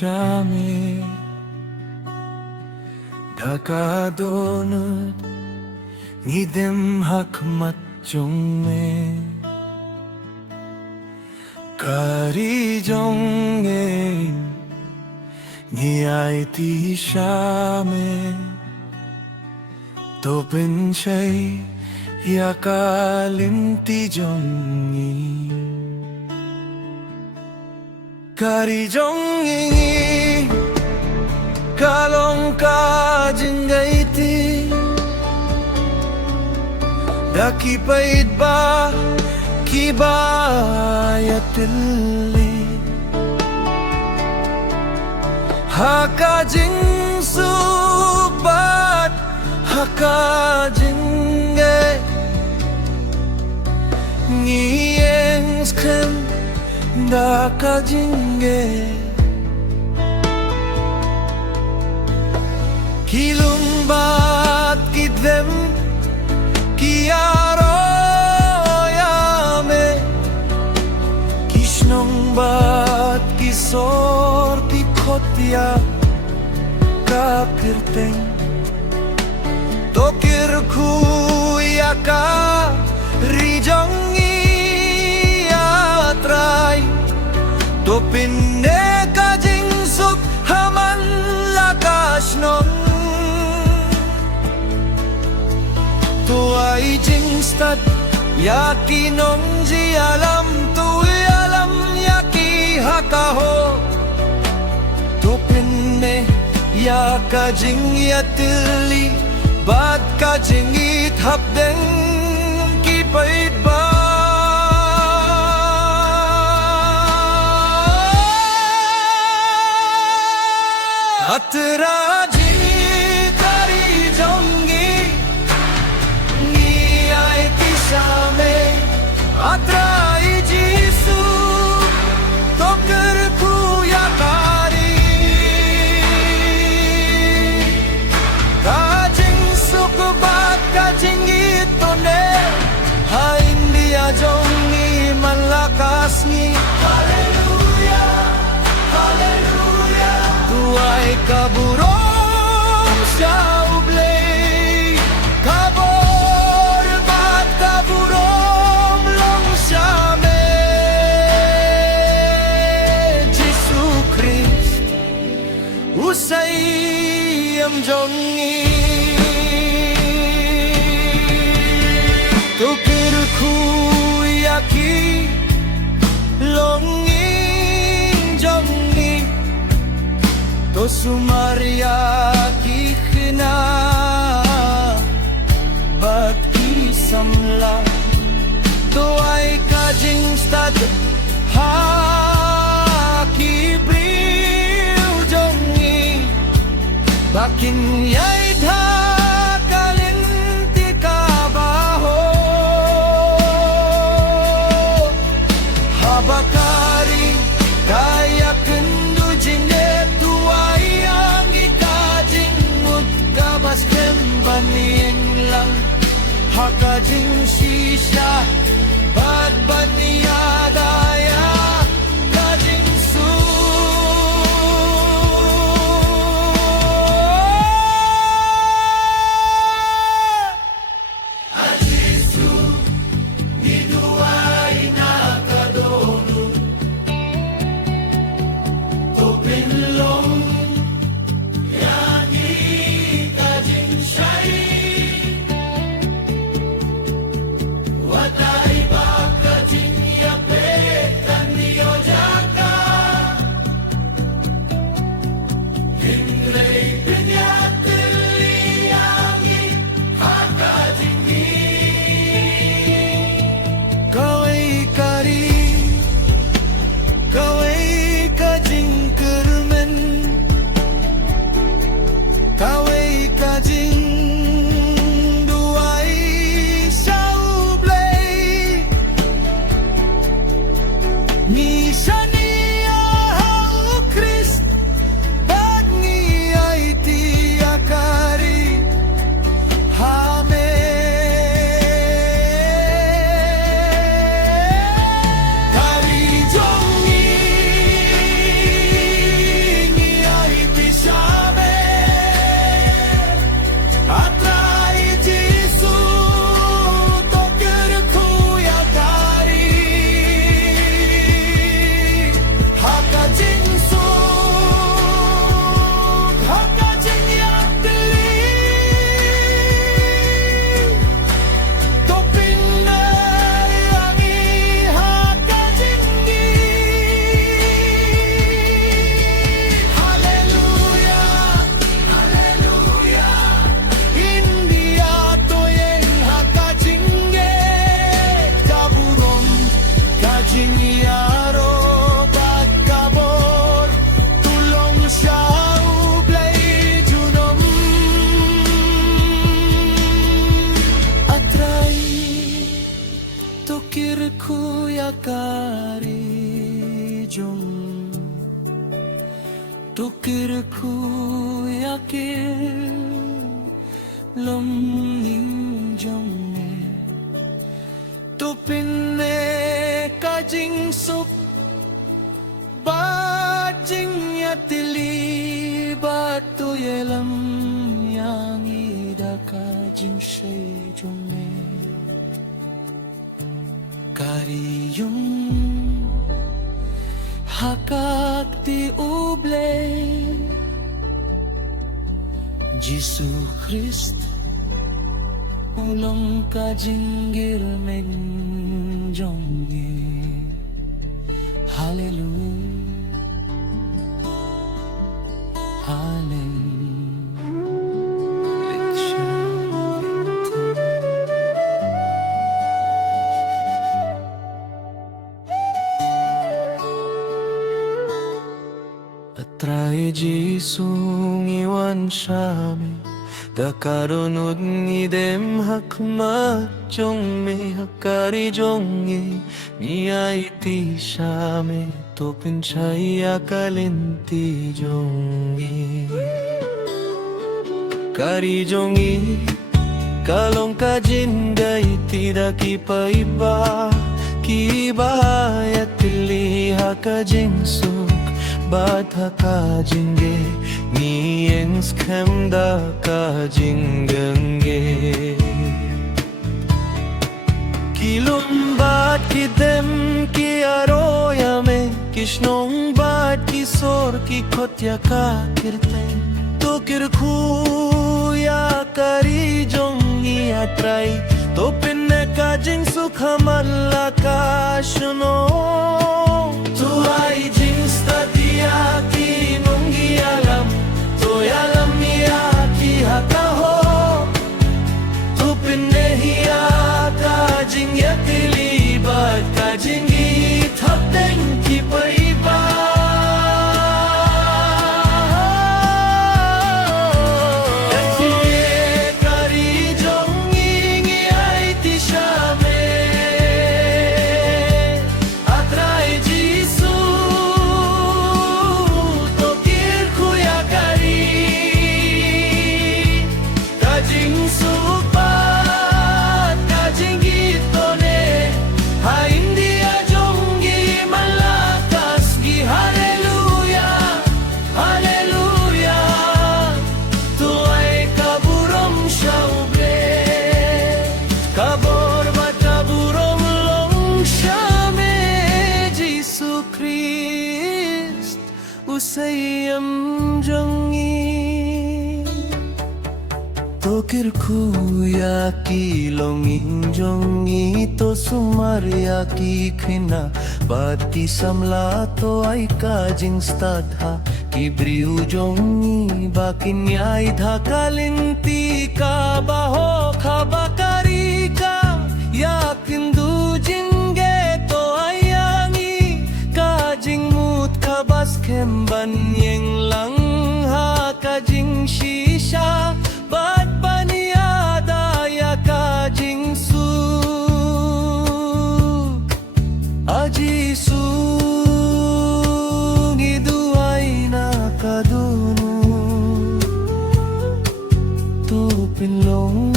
shame dakadonut nidem hakmat jongme kari jongge ni ai ti shame to pin shay yakalinti jongi kari jongi kalong ka jingaiti daki pait ba kibayatilli haka jing subat haka jinge ngiyeng skem daka jinge kilumbat kidem kiaro yame kishnong bat kisor tikotya kapirteng tokir kuyaka rijongi atrai topinne kajing suk haman lakashnong tuai jing stad yaki nong ji alam tu alam yaki hakaho topinne ya kajing yatili bad kajing it hapdeng ki pait ba Atra ji kari jongi ni ai ti shame atra jisu tokar ku yakari kajing suk bat kajing itone ha india jongi malakas ni hallelujah hallelujah tuai kaburong sa ublay kabor bat kaburong long sa me Jesu Christ usay am jongi tukir ku yaki longing jongi to sumaria kikhna bat ki samla to ai kajing stad ha ki briu jongi bakin yai dha kalinti ka baho habakari kaya kendu jine baning lang hakajing shisha bad baniya daya kajing su ajisu niduai nakadonu open long Watai baka jinya pe lom ning jong ne tu pin ne ka jing sup ba jing ya tili ba tu ye lam yang i da ka jing shei jong ne kari yung hakak ti uble Jisu Christ ulong ka jinggir men jongye Hallelujah Atray Jisung iwan siyami Dakarunod ngidem hakmat jong me hakari jongi Niya iti siyami Topin chaya kalinti jongi Kari jongi Kalong kajin gay tidak kipaiba Kibaya tili hakajing suk Bat hakajinge Ngiyeng skemda kajingenge Kilum bat kidem ki aroyame Kishnong bat kisor ki kotya ka kirten To kirkuya kari jongi atray To pinne kajing sukhamalla ka shuno To ay jing stadia ki nungi alam To yalam ya ki hakaho To pinne hiya kajing yatili Bat kajing itapdeng ki paiba Usayam jongi Tokir kuya ki longing jongi To sumarya ki khina Bati samla to ay kajing stadha Kibriu jongi Bakin yay dhakalinti ka Baho khabakari ka Yakin du jinge to ayangi Kajing mut kabas kemban yeng lang ha kajing shisha bat baniada ya kajing su aji su giduay na kadunu to pinlong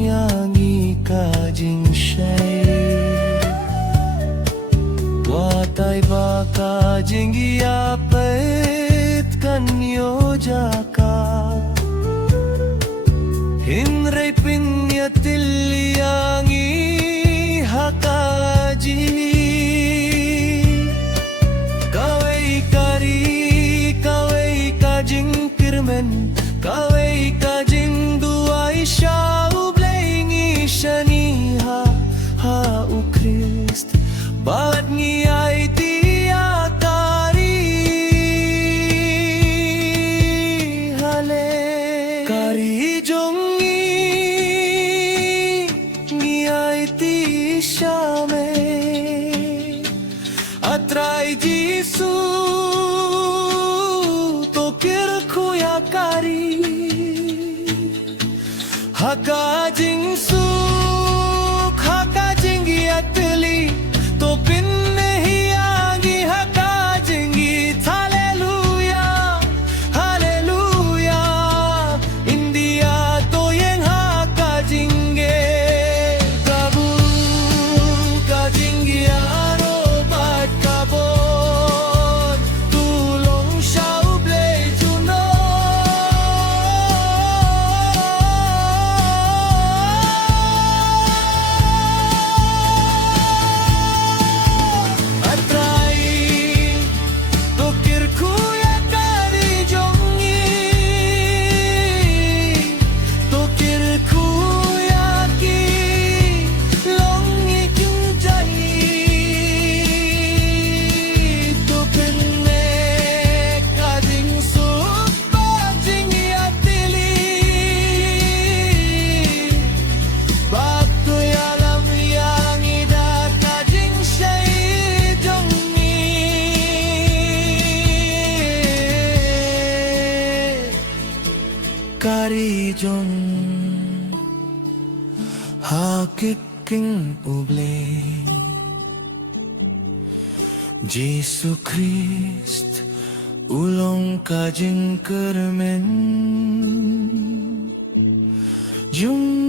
yangi kajing shay Watay baka jingi apet kanyo jaka Hinray pinya tiliyangi hakaji Kaway kari, kaway kajing kirmen Kaway kajing duay siya ublengi siya niha ha u Christ Bat ngiyay tiyakari Hale Kari jongi Ngiyay ti siyame Atray Jisu Tokir kuya kari Hakajing suk Hakajing giyatili To pinne hiyangi hakajingi Hallelujah, hallelujah Indi hari jong hakiking uble Jesu Christ ulong kajing kermen Jung